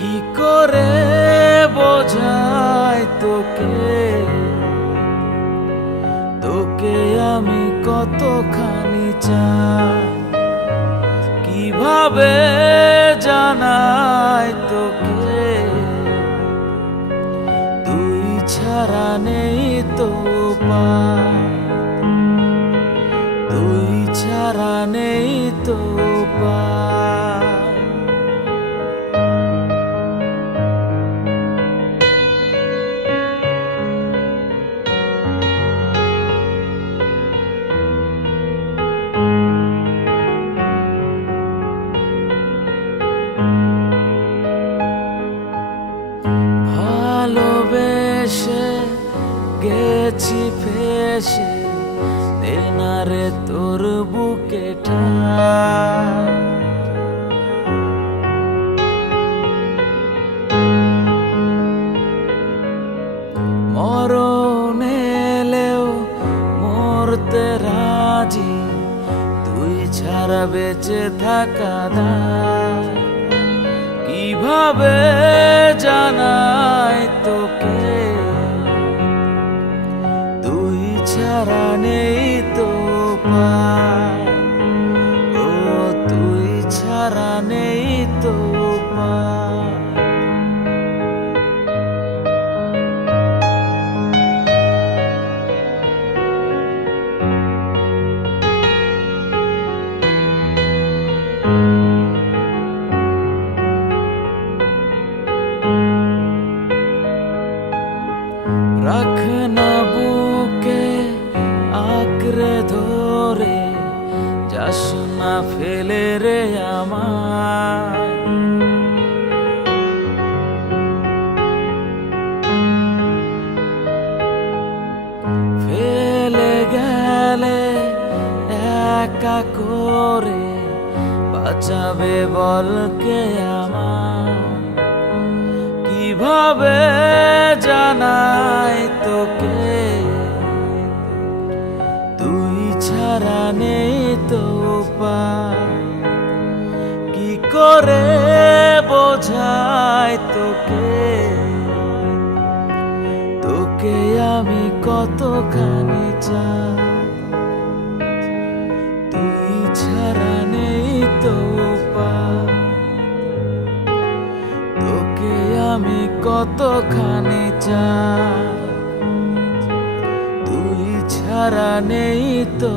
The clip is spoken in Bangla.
কি করে বোঝাই তোকে, তোকে আমি কতখানি চাই, কিভাবে জানাই তোকে, তুই ছাড়া নেই তো উপায়, তুই ছাড়া নেই তো উপায়। ভালোবেসে গেছি ফেসে, দে না রে তোর বুকে ঠাই, মরণ এলেও মরতে রাজি, তুই ছাড়া বেঁচে থাকা দায়, কিভাবে জানাই তোকে, তুই ছাড়া নেই তো উপায়, ও তুই ছাড়া নেই তো উপায়। রাখ না বুকে আঁকড়ে ধরে, যাস না ফেলে রে আমায়, ফেলে গেলে একা করে বাঁচাবে বল কে আমায়, কিভাবে জানাই তোকে, তুই ছাড়া নেই তো উপায়, কি করে বোঝাই তোকে, তোকে আমি কতখানি চাই, তুই ছাড়া নেই তো উপায়, তোকে আমি কতখানি চাই, তুই ছাড়া নেই তো।